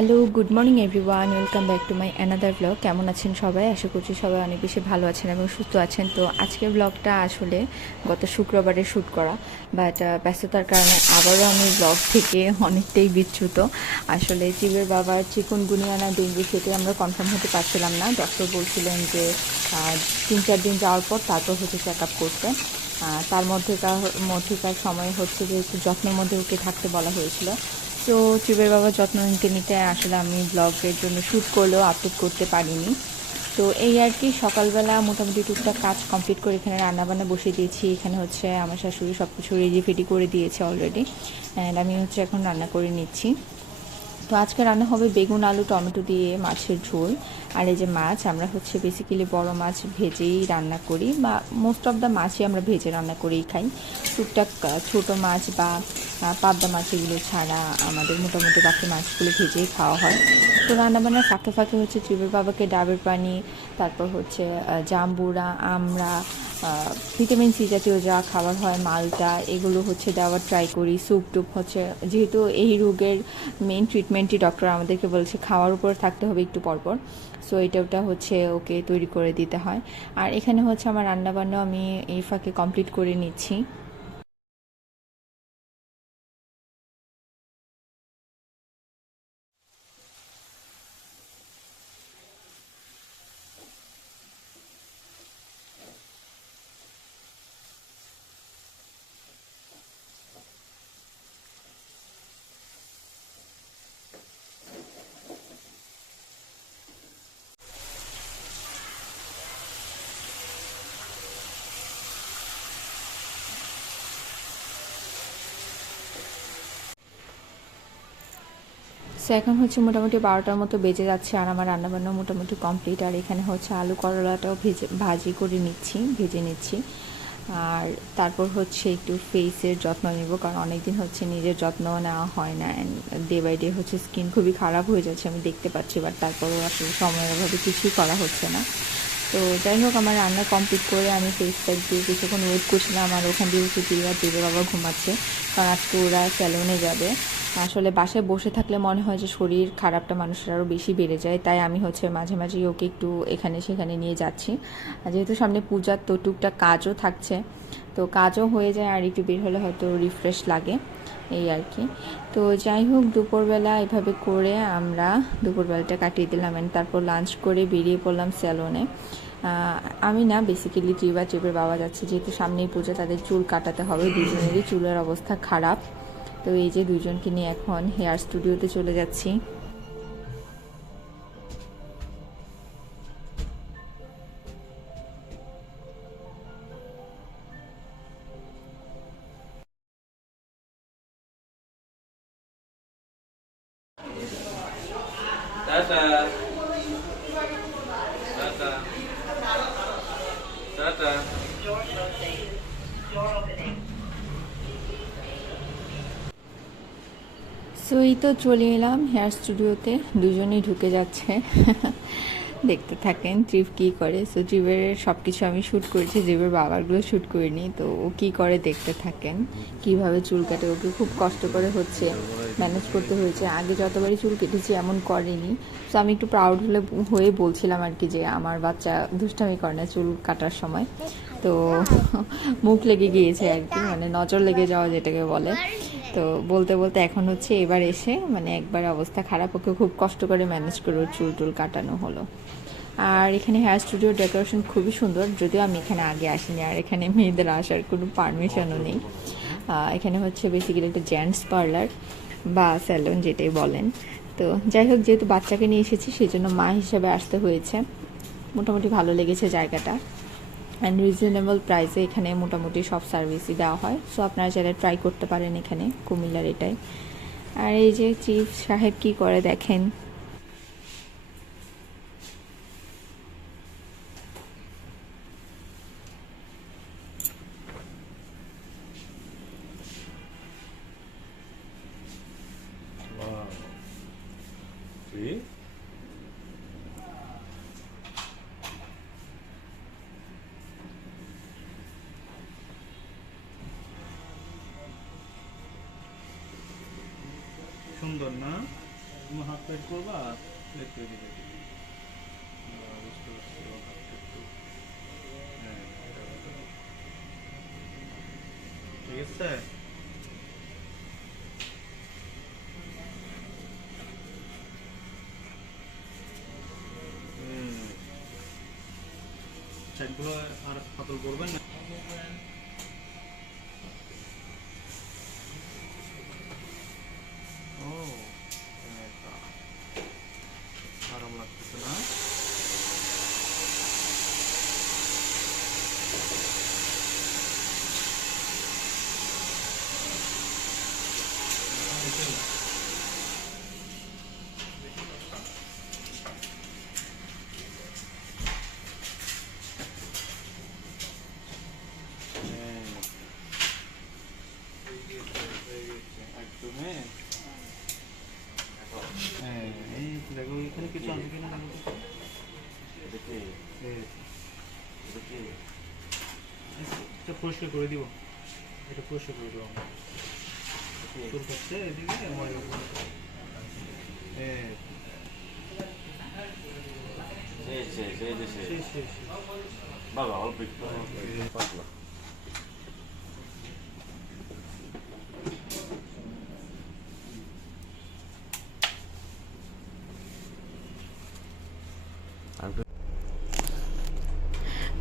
Hello, good morning everyone, welcome back to my another blog. কেমন আছেন সবাই? আশা করছি সবাই অনেক বেশি ভালো আছেন এবং সুস্থ আছেন। তো আজকের ব্লগটা আসলে গত শুক্রবারে শ্যুট করা বাট ব্যস্ততার কারণে আবারও আমি ব্লগ থেকে অনেকটাই বিচ্যুত। আসলে জীবের বাবার চিকন গুনিয়ানা ডেঙ্গু সেটাই আমরা কনফার্ম হতে পারছিলাম না। ডক্টর বলছিলেন যে তিন চার দিন যাওয়ার পর তারপর হচ্ছে চেক আপ করতে তার মধ্যেকার মধ্যেকার সময় হচ্ছে যে, একটু যত্নের মধ্যে ওকে থাকতে বলা হয়েছিল। তো চুবের বাবার যত্ন নিতে নিতে আসলে আমি ব্লগের জন্য শ্যুট করলেও আপলোড করতে পারিনি। তো এই আর কি, সকালবেলা মোটামুটি টুকটাক কাজ কমপ্লিট করে এখানে রান্নাবান্না বসে দিয়েছি। এখানে হচ্ছে আমার শাশুড়ি সব কিছু রেডি ফেডি করে দিয়েছে অলরেডি অ্যান্ড আমি হচ্ছে এখন রান্না করে নিচ্ছি। তো আজকে রান্না হবে বেগুন, আলু, টমেটো দিয়ে মাছের ঝোল। আর এই যে মাছ, আমরা হচ্ছে বেসিক্যালি বড় মাছ ভেজেই রান্না করি বা মোস্ট অফ দ্য মাছই আমরা ভেজে রান্না করেই খাই। টুকটাক ছোট মাছ বা পাবদা মাছ এগুলো ছাড়া আমাদের মোটামুটি বাকি মাছগুলো ভেজেই খাওয়া হয়। তো রান্নাবান্নার ফাঁকে ফাঁকে হচ্ছে ত্রিবের বাবাকে ডাবের পানি, তারপর হচ্ছে জাম্বুরা আমরা ভিটামিন সি জাতীয় যা খাবার হয়, মালটা, এগুলো হচ্ছে দেওয়ার ট্রাই করি। স্যুপ টুপ হচ্ছে, যেহেতু এই রোগের মেন ট্রিটমেন্টই ডক্টর আমাদেরকে বলছে খাওয়ার উপর থাকতে হবে একটু পরপর সো এটা ওটা হচ্ছে ওকে তৈরি করে দিতে হয়। আর এখানে হচ্ছে আমার রান্নাবান্না আমি এই ফাঁকে কমপ্লিট করে নিচ্ছি। সো এখন হচ্ছে মোটামুটি বারোটার মতো বেজে যাচ্ছে আর আমার রান্নাবান্না মোটামুটি কমপ্লিট। আর এখানে হচ্ছে আলু করলাটাও ভেজে, ভাজি করে নিচ্ছি, ভেজে নিচ্ছি। আর তারপর হচ্ছে একটু ফেসের যত্ন নেব, কারণ অনেকদিন হচ্ছে নিজের যত্ন নেওয়া হয় না অ্যান্ড ডে বাই ডে হচ্ছে স্কিন খুবই খারাপ হয়ে যাচ্ছে আমি দেখতে পাচ্ছি বাট তারপরও আসলে সময়ের অভাবে কিছুই করা হচ্ছে না। তো যাই হোক, আমার রান্না কমপ্লিট করে আমি ফেসটা দিয়ে কিছুক্ষণ ওয়েট করছিলাম আর ওখান দিয়ে হচ্ছে দিদিরা দিদি বাবা ঘুমাচ্ছে, কারণ আজকে ওরা স্যালুনে যাবে। আসলে বাসায় বসে থাকলে মনে হয় যে শরীর খারাপটা মানুষের আরও বেশি বেড়ে যায়। তাই আমি হচ্ছে মাঝে মাঝে ওকে একটু এখানে সেখানে নিয়ে যাচ্ছি। যেহেতু সামনে পূজার তো টুকটাক কাজও থাকছে, তো কাজও হয়ে যায় আর একটু বের হলে হয়তো রিফ্রেশ লাগে, এই আর কি। তো যাই হোক, দুপুরবেলা এভাবে করে আমরা দুপুরবেলাটা কাটিয়ে দিলাম and তারপর লাঞ্চ করে বেরিয়ে পড়লাম স্যালনে আমি না বেসিক্যালি ত্রিবা ত্রিবের বাবা যাচ্ছে, যেহেতু সামনেই পুজো, তাদের চুল কাটাতে হবে, দুজনেরই চুলের অবস্থা খারাপ। তো এই যে দুজনকে নিয়ে এখন হেয়ার স্টুডিওতে চলে যাচ্ছি। সো এই তো চলে এলাম হেয়ার স্টুডিওতে। দুজনেই ঢুকে যাচ্ছে। দেখতে থাকেন ট্রিপ কী করে। সো ট্রিপের সব কিছু আমি শ্যুট করেছি। ট্রিপের বাবারগুলো শ্যুট করিনি। তো ও কী করে দেখতে থাকেন? কীভাবে চুল কাটে? ওকে খুব কষ্ট করে হচ্ছে ম্যানেজ করতে হয়েছে। আগে যতবারই চুল কেটেছি, এমন করেনি। সো আমি একটু প্রাউড হলে, হয়ে বলছিলাম আর কি যে, আমার বাচ্চা দুষ্টামি করে না চুল কাটার সময়। তো মুখ লেগে গিয়েছে আর কি। মানে নজর লেগে যাওয়া যেটাকে বলে। তো বলতে বলতে এখন হচ্ছে এবার এসে মানে একবার অবস্থা খারাপ, ওকে খুব কষ্ট করে ম্যানেজ করে চুল টুল কাটানো হলো। আর এখানে হেয়ার স্টুডিও ডেকোরেশন খুবই সুন্দর, যদিও আমি এখানে আগে আসিনি, আর এখানে মেয়েদের আসার কোনো পারমিশনও নেই। এখানে হচ্ছে বেসিক্যালি একটা জেন্টস পার্লার বা স্যালন যেটাই বলেন। তো যাই হোক, যেহেতু বাচ্চাকে নিয়ে এসেছি সেই জন্য মা হিসেবে আসতে হয়েছে। মোটামুটি ভালো লেগেছে জায়গাটা। অ্যান্ড রিজনেবল প্রাইসে এখানে মোটামুটি সব সার্ভিসই দেওয়া হয়। সো আপনারা যারা ট্রাই করতে পারেন এখানে কুমিল্লার এটাই। আর এই যে চিফ সাহেব কি করে দেখেন? সুন্দর, না? তুমি হাত টাইট করবা প্লেট তৈরি করে হ্যাঁ। ঠিক আছে? আর পাতল করবেন না ও এটা আরাম লাগতেছে না হ্যাঁ। হয়ে গেছে, হয়ে গেছে। একদম, হ্যাঁ। হ্যাঁ, এই দেখো এখানে কিছু আছে কিনা দেখো তো। এই, এটা পরিষ্কার করে দিব এটা পরিষ্কার করে দেবো আমরা চুল কাটছে এদিকে ময়লা পড়ছে। এই, শেষ, শেষ, শেষ। বাবা অল্প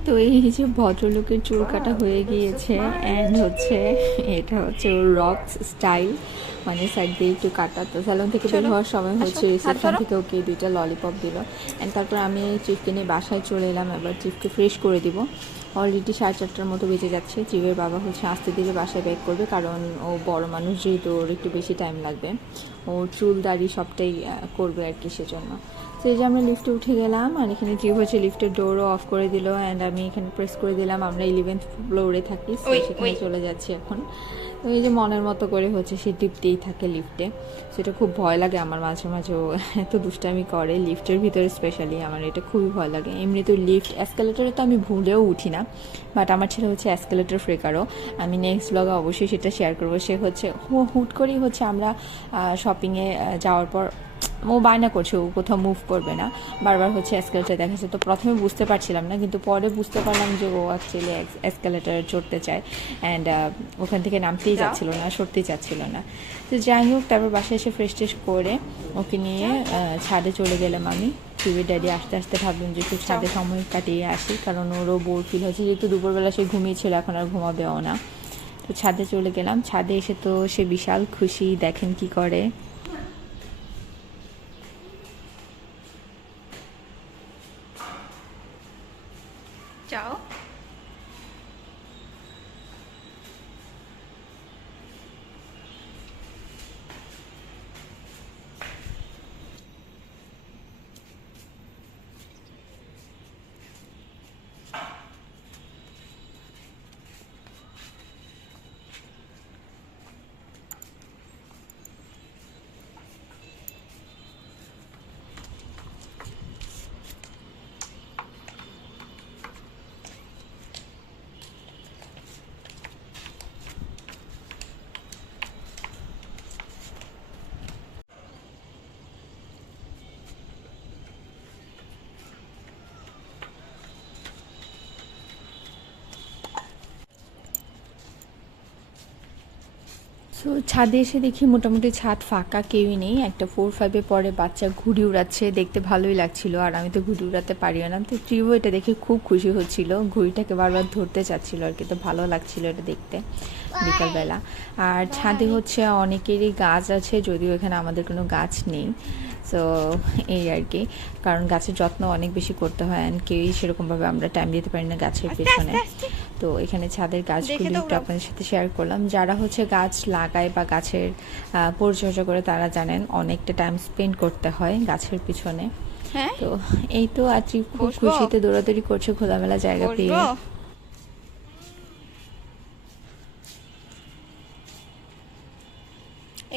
তো এই যে ভদ্রলোকের চুল কাটা হয়ে গিয়েছে অ্যান্ড হচ্ছে এটা হচ্ছে ওর রক্স স্টাইল মানে সাইড দিয়ে একটু কাটা। তো স্যালন থেকে বের হওয়ার সময় হচ্ছে রিসেপশন থেকে ওকে দুইটা ললিপপ দিল। অ্যান্ড তারপর আমি চিফকে নিয়ে বাসায় চলে এলাম এবার চিফকে ফ্রেশ করে দিব। অলরেডি সাড়ে চারটার মতো বেজে যাচ্ছে চিফের বাবা হচ্ছে আস্তে ধীরে বাসায় ব্যাক করবে কারণ ও বড় মানুষ যেহেতু ওর একটু বেশি টাইম লাগবে। ও চুল দাড়ি সবটাই করবে আর কি সেজন্য। তো এই যে আমরা লিফটে উঠে গেলাম আর এখানে জিপ হচ্ছে লিফটের ডোরও অফ করে দিল অ্যান্ড আমি এখানে প্রেস করে দিলাম আমরা ইলেভেন্থ ফ্লোরে থাকি সেখানে চলে যাচ্ছি এখন। তো এই যে মনের মতো করে হচ্ছে সে টিপতেই থাকে লিফটে সেটা খুব ভয় লাগে আমার মাঝে মাঝে ও এত দুষ্টামি করে লিফটের ভিতরে স্পেশালি আমার এটা খুবই ভয় লাগে। এমনি তো লিফট অ্যাসকেলেটারে তো আমি ভুলেও উঠি না বাট আমার ছেলে হচ্ছে অ্যাসকেলেটার ফ্রেকারও আমি নেক্সট ব্লগে অবশ্যই সেটা শেয়ার করব। সে হচ্ছে হুট করেই হচ্ছে আমরা শপিংয়ে যাওয়ার পর ও বায়না করছে ও কোথাও মুভ করবে না। বারবার হচ্ছে এসকেলেটার দেখাচ্ছে। তো প্রথমে বুঝতে পারছিলাম না কিন্তু পরে বুঝতে পারলাম যে ও অ্যাকচুয়ালি এসকেলেটার চড়তে চায়। অ্যান্ড ওখান থেকে নামতেই যাচ্ছিল না সরতেই চাচ্ছিল না। তো যাই হোক তারপর বাসায় এসে ফ্রেশ ট্রেশ করে ওকে নিয়ে ছাদে চলে গেলাম আমি। টিভির ড্যাডি আস্তে আস্তে ভাবলাম যে একটু ছাদে সময় কাটিয়ে আসি কারণ ওরও বোর ফিল হচ্ছে যেহেতু দুপুরবেলা সে ঘুমিয়েছিল এখন আর ঘুমাবেও না। তো ছাদে চলে গেলাম। ছাদে এসে তো সে বিশাল খুশি দেখেন কি করে। সো ছাদে এসে দেখি মোটামুটি ছাদ ফাঁকা কেউই নেই। একটা ফোর ফাইভে পরে বাচ্চা ঘুড়ি উড়াচ্ছে দেখতে ভালোই লাগছিল। আর আমি তো ঘুড়ি উড়াতে পারিও না। তো ট্রিও এটা দেখে খুব খুশি হচ্ছিল। ঘুড়িটাকে বারবার ধরতে চাচ্ছিল আর কি। তো ভালো লাগছিল এটা দেখতে বিকালবেলা। আর ছাদে হচ্ছে অনেকেরই গাছ আছে যদিও এখানে আমাদের কোনো গাছ নেই। সো এই আর কি। কারণ গাছের যত্ন অনেক বেশি করতে হয়। অ্যান্ড কেউই সেরকমভাবে আমরা টাইম দিতে পারি না গাছের পেছনে। তো এখানে ছাদের গাছগুলি একটু আপনাদের সাথে শেয়ার করলাম। যারা হচ্ছে গাছ লাগায় বা গাছের পরিচর্যা করে তারা জানেন অনেকটা টাইম স্পেন্ড করতে হয় গাছের পিছনে। হ্যাঁ। তো এই তো আজ খুব খুশিতে দৌড়াদৌড়ি করছে খোলামেলা জায়গা পেয়ে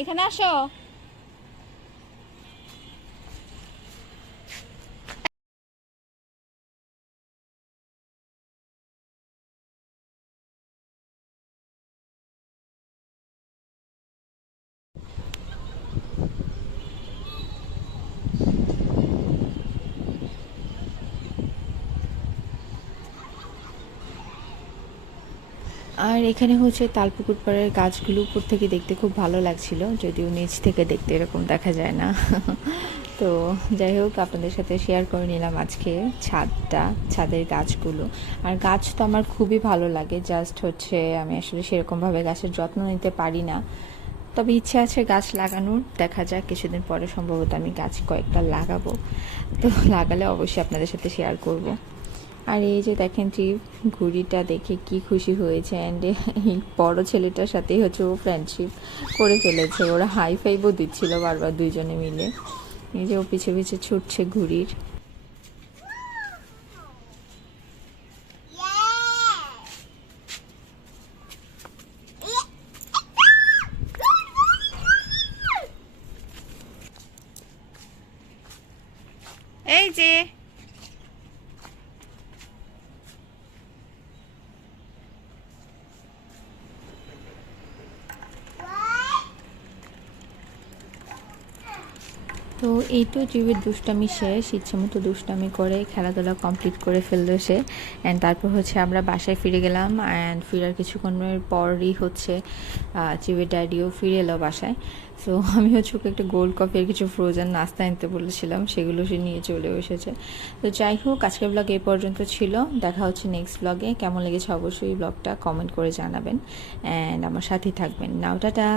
এখানে আসো। আর এখানে হচ্ছে তালপুকুর পাড়ের গাছগুলো উপর থেকে দেখতে খুব ভালো লাগছিল, যদিও নিচ থেকে দেখতে এরকম দেখা যায় না। তো যাই হোক, আপনাদের সাথে শেয়ার করে নিলাম আজকে ছাদটা, ছাদের গাছগুলো। আর গাছ তো আমার খুবই ভালো লাগে জাস্ট হচ্ছে আমি আসলে সেরকমভাবে গাছের যত্ন নিতে পারি না। তবে ইচ্ছে আছে গাছ লাগানোর, দেখা যাক, কিছুদিন পরে সম্ভবত আমি গাছ কয়েকটা লাগাবো। তো লাগালে অবশ্যই আপনাদের সাথে শেয়ার করব। আর এই যে দেখেন ট্রিপ ঘুড়িটা দেখে কি খুশি হয়েছে অ্যান্ড এই বড় ছেলেটার সাথেই হচ্ছে ও ফ্রেন্ডশিপ করে ফেলেছে। ওরা হাই ফাইভও দিচ্ছিল বারবার দুইজনে মিলে। এই যে ও পিছে পিছে ছুটছে ঘুড়ির। এই যে তো এই তো জীবের দুষ্টামি শেষ, ইচ্ছে মতো দুষ্টামি করে খেলাধুলা কমপ্লিট করে ফেলল সে। অ্যান্ড তারপর হচ্ছে আমরা বাসায় ফিরে গেলাম অ্যান্ড ফিরার কিছুক্ষণের পরই হচ্ছে চিবের ড্যাডিও ফিরে এলো বাসায়। সো আমি হচ্ছে ওকে একটা গোল্ড কফি আর কিছু ফ্রোজেন নাস্তা আনতে বলেছিলাম, সেগুলো সে নিয়ে চলে এসেছে। তো যাই হোক, আজকের ব্লগ এই পর্যন্ত ছিল। দেখা হচ্ছে নেক্সট ব্লগে কেমন লেগেছে অবশ্যই ব্লগটা কমেন্ট করে জানাবেন। অ্যান্ড আমার সাথেই থাকবেন। Now, tata!